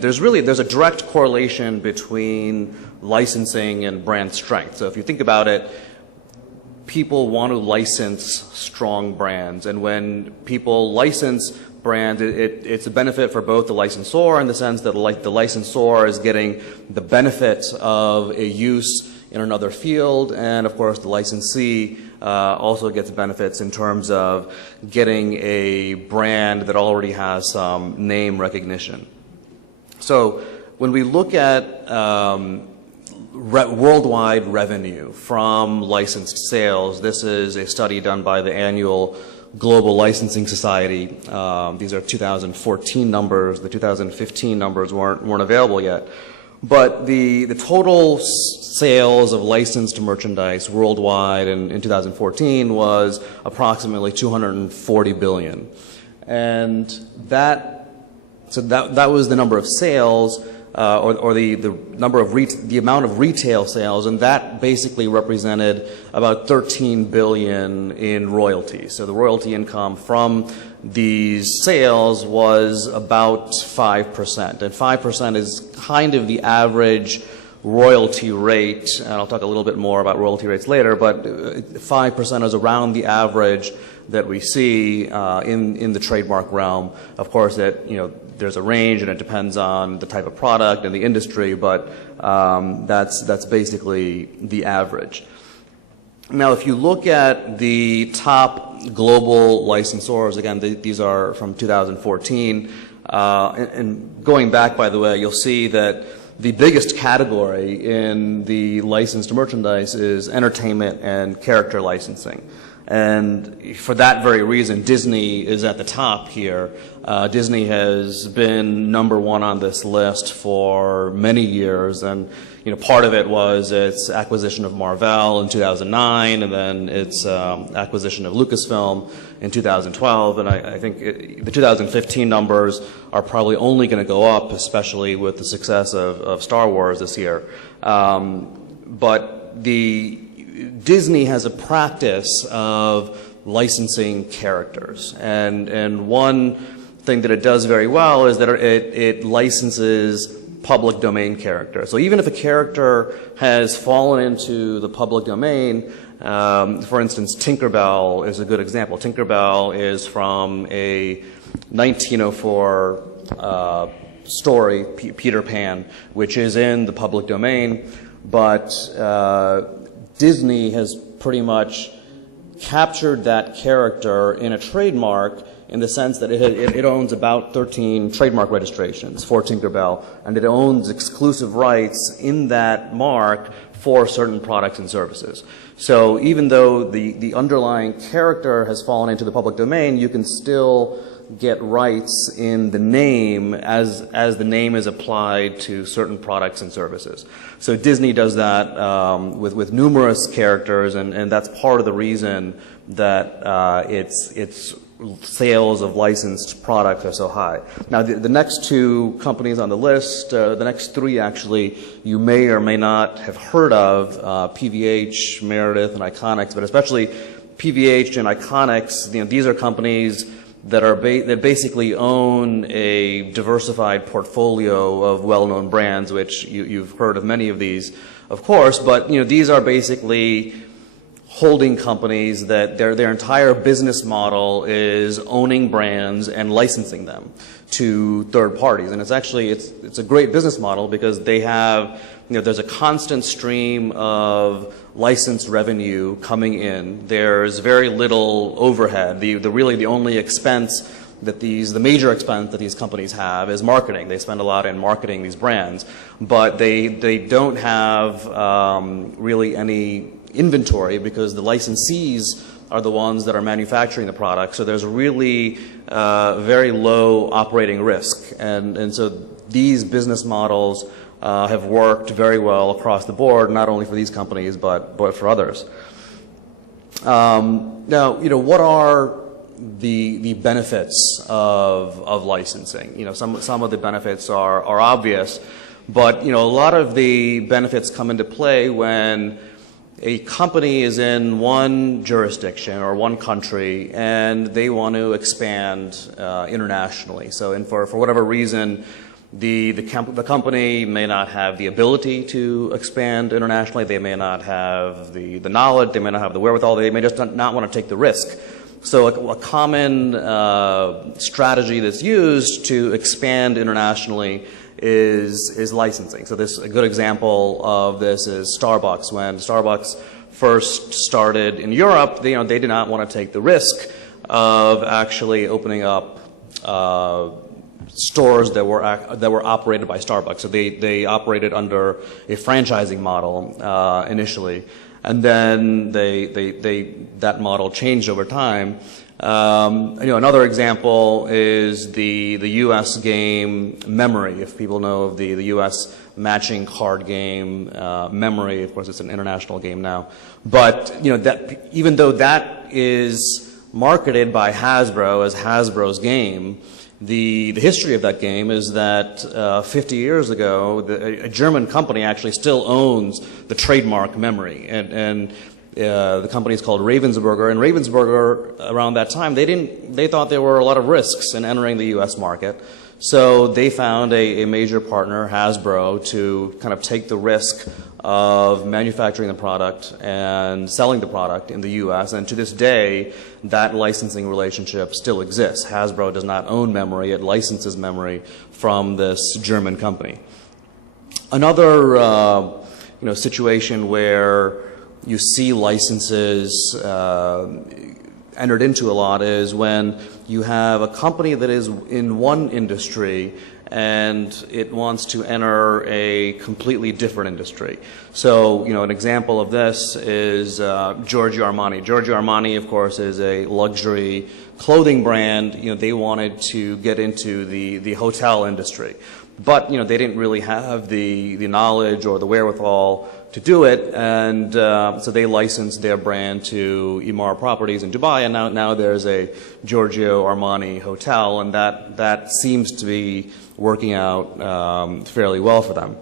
there's a direct correlation between licensing and brand strength. So if you think about it, people want to license strong brands, and when people license brands, it's a benefit for both the licensor in the sense that the licensor is getting the benefits of a use in another field, and of course the licensee also gets benefits in terms of getting a brand that already has some name recognition. So when we look at worldwide revenue from licensed sales, this is a study done by the annual Global Licensing Society. These are 2014 numbers. The 2015 numbers weren't available yet. But the total sales of licensed merchandise worldwide in 2014 was approximately 240 billion. And that was the number of sales, or the number of the amount of retail sales, and that basically represented about 13 billion in royalties. So the royalty income from these sales was about 5%, and 5% is kind of the average royalty rate, and I'll talk a little bit more about royalty rates later, but 5% is around the average that we see in the trademark realm. Of course, there's a range and it depends on the type of product and the industry, but that's basically the average. Now, if you look at the top global licensors, again, these are from 2014, and going back, by the way, you'll see that the biggest category in the licensed merchandise is entertainment and character licensing. And for that very reason, Disney is at the top here. Disney has been number one on this list for many years, and part of it was its acquisition of Marvel in 2009, and then its acquisition of Lucasfilm in 2012. And I think the 2015 numbers are probably only going to go up, especially with the success of Star Wars this year. But Disney has a practice of licensing characters, and one thing that it does very well is that it licenses public domain characters. So even if a character has fallen into the public domain, for instance, Tinkerbell is a good example. Tinkerbell is from a 1904 story, Peter Pan, which is in the public domain, but Disney has pretty much captured that character in a trademark in the sense that it owns about 13 trademark registrations for Tinkerbell, and it owns exclusive rights in that mark for certain products and services. So even though the underlying character has fallen into the public domain, you can still get rights in the name as the name is applied to certain products and services. So Disney does that with numerous characters, and that's part of the reason that its sales of licensed products are so high. Now, the next two companies on the list, the next three actually, you may or may not have heard of, PVH, Meredith, and Iconics, but especially PVH and Iconics. These are companies that basically own a diversified portfolio of well-known brands, which you've heard of many of these, of course, but these are basically holding companies that their entire business model is owning brands and licensing them to third parties. And it's a great business model because they have, there's a constant stream of licensed revenue coming in. There's very little overhead. The only expense that the major expense that these companies have is marketing. They spend a lot in marketing these brands, but they don't have really any inventory because the licensees are the ones that are manufacturing the product. So there's really very low operating risk, and so these business models have worked very well across the board, not only for these companies but for others. Now, what are the benefits of licensing? Some of the benefits are obvious, but a lot of the benefits come into play when a company is in one jurisdiction or one country and they want to expand internationally. So, and for whatever reason, The company may not have the ability to expand internationally. They may not have the knowledge. They may not have the wherewithal. They may just not want to take the risk. So a common strategy that's used to expand internationally is licensing. So a good example of this is Starbucks. When Starbucks first started in Europe, they did not want to take the risk of actually opening up stores that were operated by Starbucks. So they operated under a franchising model initially, and then that model changed over time. Another example is the U.S. game Memory. If people know of the U.S. matching card game Memory, of course it's an international game now. But that even though that is marketed by Hasbro as Hasbro's game, the history of that game is that 50 years ago, a German company actually still owns the trademark Memory, and the company is called Ravensburger. And Ravensburger, around that time, they thought there were a lot of risks in entering the U.S. market, so they found a major partner, Hasbro, to kind of take the risk of manufacturing the product and selling the product in the U.S. And to this day, that licensing relationship still exists. Hasbro does not own Memory; it licenses Memory from this German company. Another situation where you see licenses entered into a lot is when you have a company that is in one industry and it wants to enter a completely different industry. So, an example of this is Giorgio Armani. Giorgio Armani, of course, is a luxury clothing brand. They wanted to get into the hotel industry, but they didn't really have the knowledge or the wherewithal to do it, and so they licensed their brand to Emaar Properties in Dubai, and now there's a Giorgio Armani hotel, and that seems to be working out fairly well for them.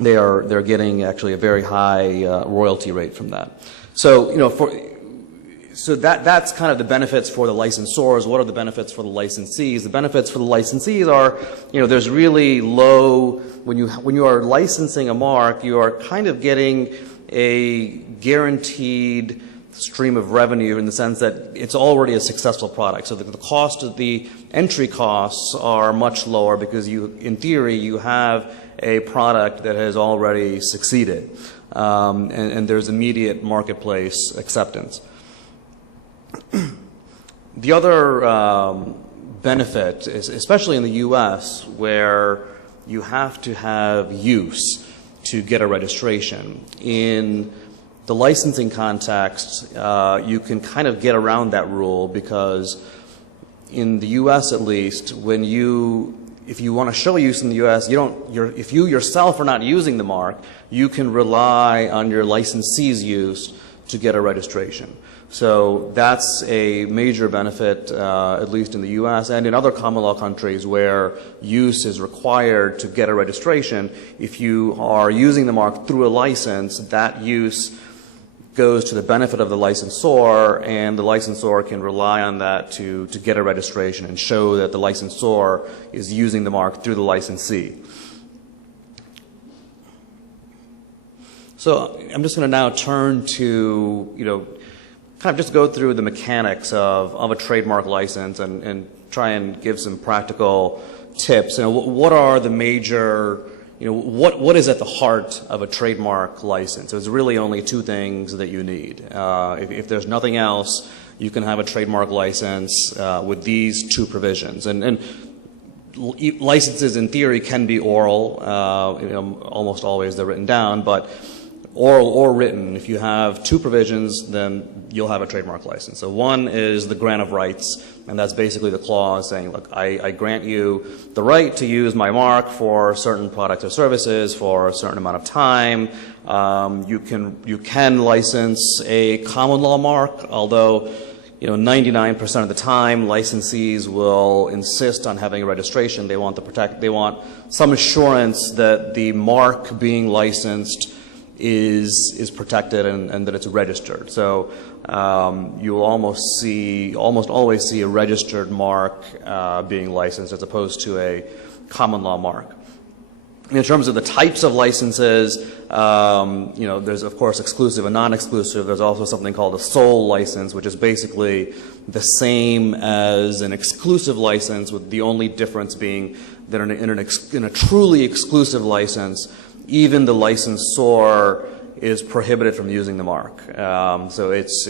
They're getting actually a very high royalty rate from that. So So that's kind of the benefits for the licensors. What are the benefits for the licensees? The benefits for the licensees are, there's really low, when you are licensing a mark, you are kind of getting a guaranteed stream of revenue in the sense that it's already a successful product. So the cost of the entry costs are much lower because in theory, you have a product that has already succeeded, and there's immediate marketplace acceptance. The other benefit is, especially in the U.S., where you have to have use to get a registration. In the licensing context, you can kind of get around that rule because in the U.S. at least, if you want to show use in the U.S., if you yourself are not using the mark, you can rely on your licensee's use to get a registration. So that's a major benefit, at least in the U.S. and in other common law countries where use is required to get a registration. If you are using the mark through a license, that use goes to the benefit of the licensor, and the licensor can rely on that to get a registration and show that the licensor is using the mark through the licensee. So I'm just going to now turn to, kind of just go through the mechanics of a trademark license and try and give some practical tips. What are the major, what is at the heart of a trademark license? There's really only two things that you need. If there's nothing else, you can have a trademark license with these two provisions. And licenses in theory can be oral, almost always they're written down, but oral or written, if you have two provisions, then you'll have a trademark license. So one is the grant of rights, and that's basically the clause saying, look, I grant you the right to use my mark for certain products or services for a certain amount of time. You can license a common law mark, although 99% of the time licensees will insist on having a registration. They want some assurance that the mark being licensed is protected and that it's registered. So you'll almost always see a registered mark being licensed as opposed to a common law mark. In terms of the types of licenses, there's of course exclusive and non-exclusive. There's also something called a sole license, which is basically the same as an exclusive license, with the only difference being that in a truly exclusive license, even the licensor is prohibited from using the mark. So it's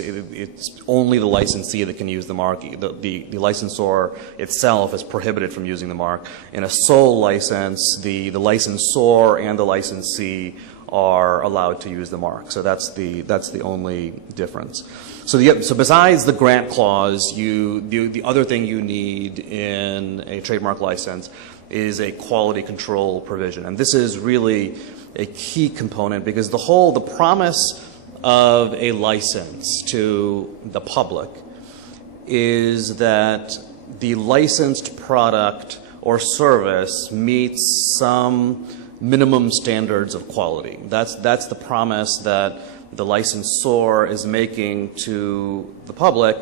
only the licensee that can use the mark. The licensor itself is prohibited from using the mark. In a sole license, the licensor and the licensee are allowed to use the mark. So that's the only difference. So besides the grant clause, the other thing you need in a trademark license is a quality control provision, and this is really a key component, because the promise of a license to the public is that the licensed product or service meets some minimum standards of quality. That's the promise that the licensor is making to the public,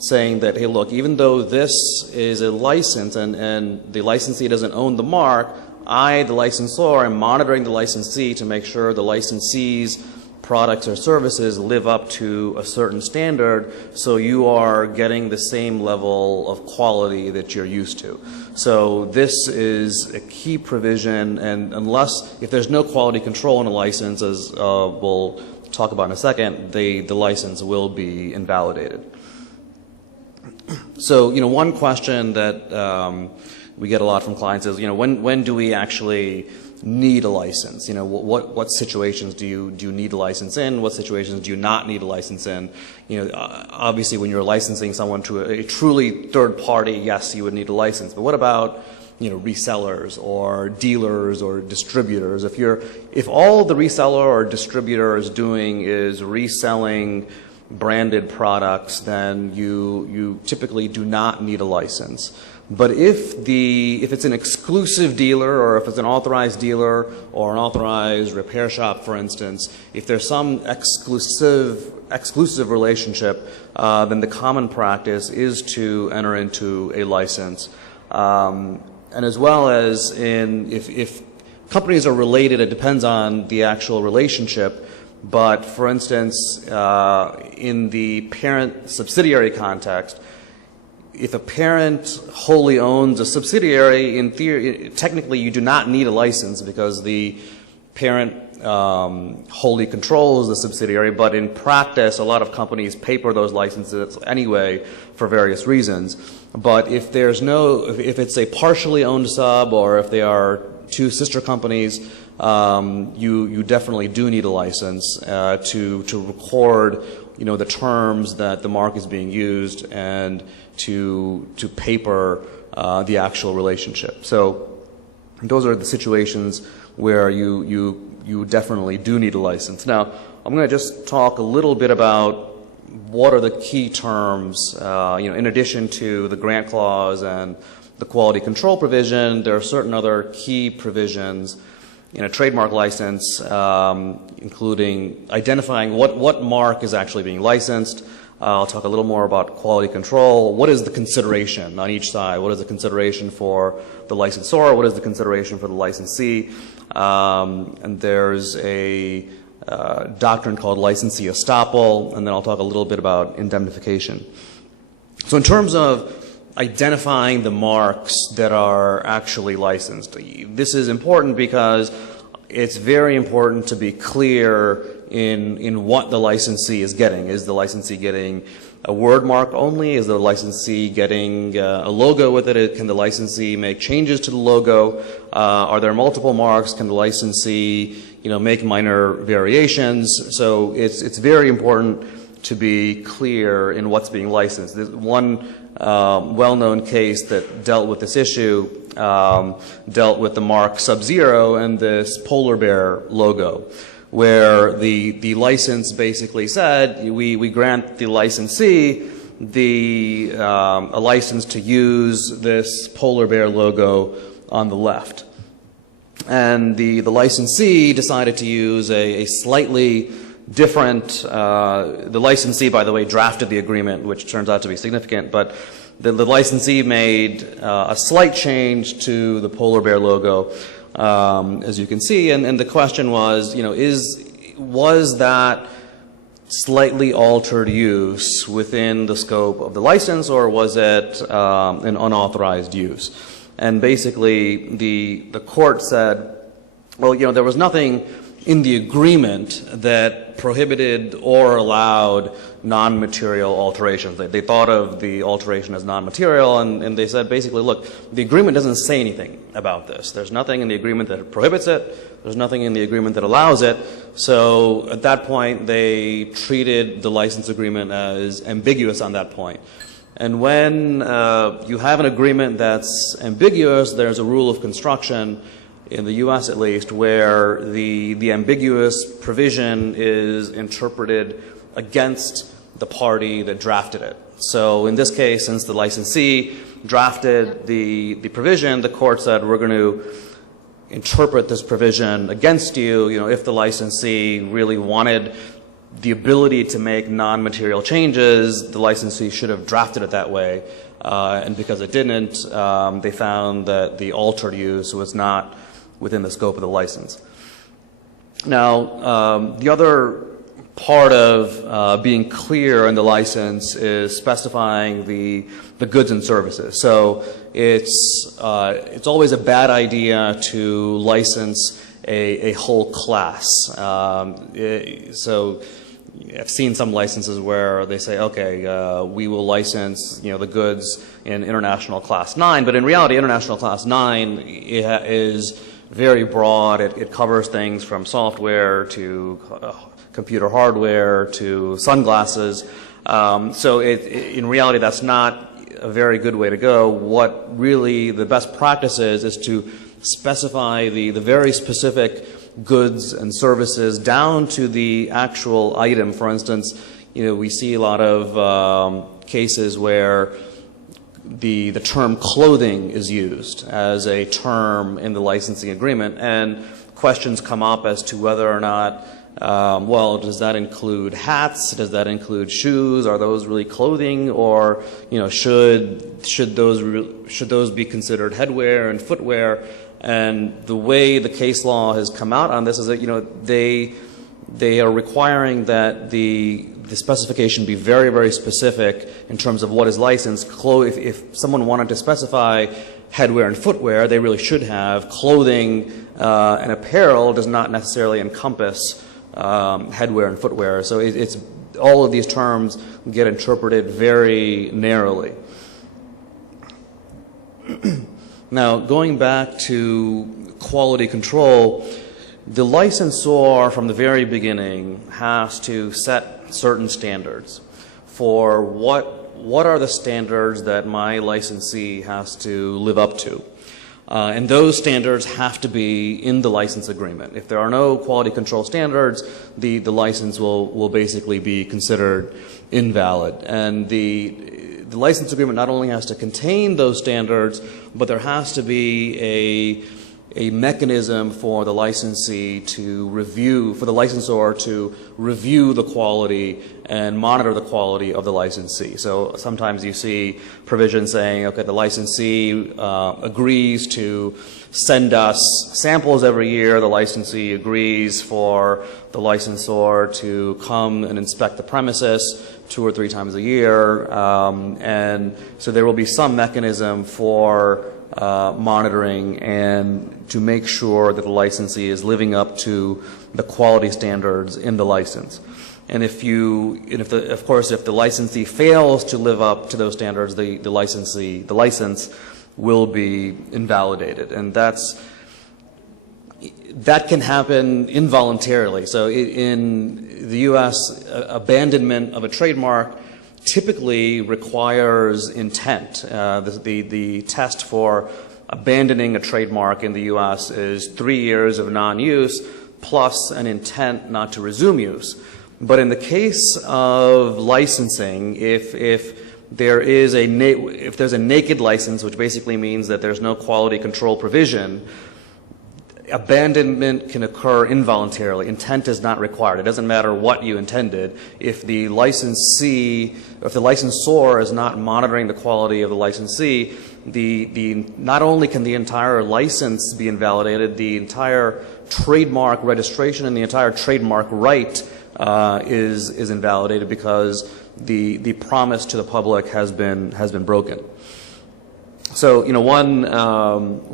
saying that, hey, look, even though this is a license and the licensee doesn't own the mark, I, the licensor, am monitoring the licensee to make sure the licensee's products or services live up to a certain standard, so you are getting the same level of quality that you're used to. So this is a key provision, and if there's no quality control in a license, as we'll talk about in a second, the license will be invalidated. So, one question that we get a lot from clients is, when do we actually need a license? What situations do you need a license in? What situations do you not need a license in? Obviously, when you're licensing someone to a truly third party, yes, you would need a license. But what about resellers or dealers or distributors? If all the reseller or distributor is doing is reselling branded products, then you typically do not need a license. But if it's an exclusive dealer, or if it's an authorized dealer or an authorized repair shop, for instance, if there's some exclusive relationship, then the common practice is to enter into a license. And as well as if companies are related, it depends on the actual relationship. But for instance, in the parent-subsidiary context, if a parent wholly owns a subsidiary, in theory, technically you do not need a license, because the parent wholly controls the subsidiary. But in practice, a lot of companies paper those licenses anyway for various reasons. But if it's a partially owned sub, or if they are two sister companies, you definitely do need a license to record the terms that the mark is being used, and to paper the actual relationship. So those are the situations where you definitely do need a license. Now, I'm going to just talk a little bit about what are the key terms. In addition to the grant clause and the quality control provision, there are certain other key provisions in a trademark license, including identifying what mark is actually being licensed. I'll talk a little more about quality control. What is the consideration on each side? What is the consideration for the licensor? What is the consideration for the licensee? And there's a doctrine called licensee estoppel, and then I'll talk a little bit about indemnification. So in terms of identifying the marks that are actually licensed, this is important because it's very important to be clear in what the licensee is getting. Is the licensee getting a word mark only? Is the licensee getting a logo with it? Can the licensee make changes to the logo? Are there multiple marks? Can the licensee make minor variations? So it's very important to be clear in what's being licensed. There's one well-known case that dealt with this issue, dealt with the mark Sub-Zero and this polar bear logo, where the license basically said we grant the licensee a license to use this polar bear logo on the left. And the licensee decided to use a slightly different, the licensee, by the way, drafted the agreement, which turns out to be significant, but the licensee made a slight change to the polar bear logo, as you can see, and the question was, was that slightly altered use within the scope of the license, or was it an unauthorized use? And basically, the court said, well, there was nothing in the agreement that prohibited or allowed non-material alterations. They thought of the alteration as non-material, and they said basically, look, the agreement doesn't say anything about this. There's nothing in the agreement that prohibits it. There's nothing in the agreement that allows it. So at that point, they treated the license agreement as ambiguous on that point. And when you have an agreement that's ambiguous, there's a rule of construction, in the U.S. at least, where the ambiguous provision is interpreted against the party that drafted it. So in this case, since the licensee drafted the provision, the court said, we're going to interpret this provision against you. If the licensee really wanted the ability to make non-material changes, the licensee should have drafted it that way. And because it didn't, they found that the altered use was not within the scope of the license. Now, the other part of being clear in the license is specifying the goods and services. So it's always a bad idea to license a whole class. So I've seen some licenses where they say, okay, we will license the goods in International Class 9, but in reality, International Class 9 is very broad. It covers things from software to computer hardware to sunglasses. So in reality, that's not a very good way to go. What really the best practice is to specify the very specific goods and services down to the actual item. For instance, we see a lot of cases where the term clothing is used as a term in the licensing agreement, and questions come up as to whether or not, well, does that include hats? Does that include shoes? Are those really clothing? Or should those be considered headwear and footwear? And the way the case law has come out on this is that they are requiring that the specification be very, very specific in terms of what is licensed. If someone wanted to specify headwear and footwear, they really should have. Clothing and apparel does not necessarily encompass headwear and footwear. So it's all of these terms get interpreted very narrowly. Now, going back to quality control, the licensor from the very beginning has to set certain standards for what are the standards that my licensee has to live up to. And those standards have to be in the license agreement. If there are no quality control standards, the license will basically be considered invalid. And the license agreement not only has to contain those standards, but there has to be a mechanism for the licensee to review, for the licensor to review the quality and monitor the quality of the licensee. So sometimes you see provisions saying, okay, the licensee agrees to send us samples every year. The licensee agrees for the licensor to come and inspect the premises 2 or 3 times a year. And so there will be some mechanism for monitoring and to make sure that the licensee is living up to the quality standards in the license. And if the licensee fails to live up to those standards, the license will be invalidated, and that can happen involuntarily. So in the U.S., abandonment of a trademark typically requires intent. The test for abandoning a trademark in the U.S. is 3 years of non-use plus an intent not to resume use. But in the case of licensing, if there's a naked license, which basically means that there's no quality control provision, abandonment can occur involuntarily. Intent is not required. It doesn't matter what you intended. If the licensee, if the licensor is not monitoring the quality of the licensee, not only can the entire license be invalidated, the entire trademark registration and the entire trademark right is invalidated because the promise to the public has been broken. So, one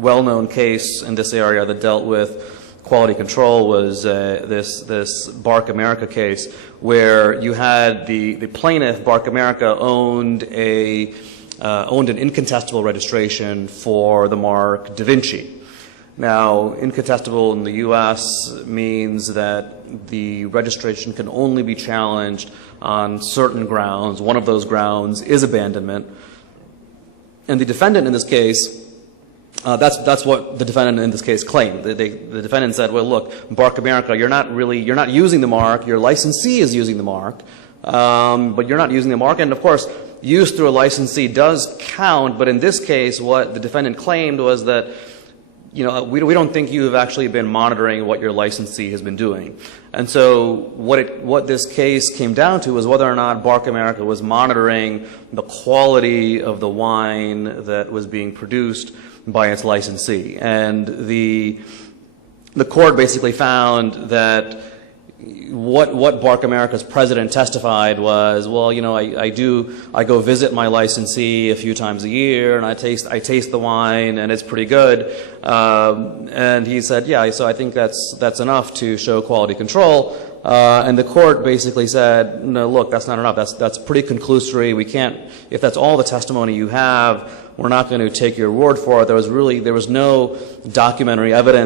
well-known case in this area that dealt with quality control was this Bark America case, where you had the plaintiff, Bark America, owned an incontestable registration for the mark Da Vinci. Now, incontestable in the U.S. means that the registration can only be challenged on certain grounds. One of those grounds is abandonment. And the defendant in this case, that's what the defendant in this case claimed. The defendant said, well, look, Bark America, you're not using the mark, your licensee is using the mark, but you're not using the mark. And of course, use through a licensee does count, but in this case, what the defendant claimed was that, we don't think you have actually been monitoring what your licensee has been doing. And so what this case came down to was whether or not Bark America was monitoring the quality of the wine that was being produced by its licensee. And the court basically found that what Bark America's president testified was, well, I go visit my licensee a few times a year, and I taste the wine, and it's pretty good. And he said, yeah, so I think that's enough to show quality control. And the court basically said, no, look, that's not enough. That's pretty conclusory. We can't, if that's all the testimony you have, we're not going to take your word for it. There was no documentary evidence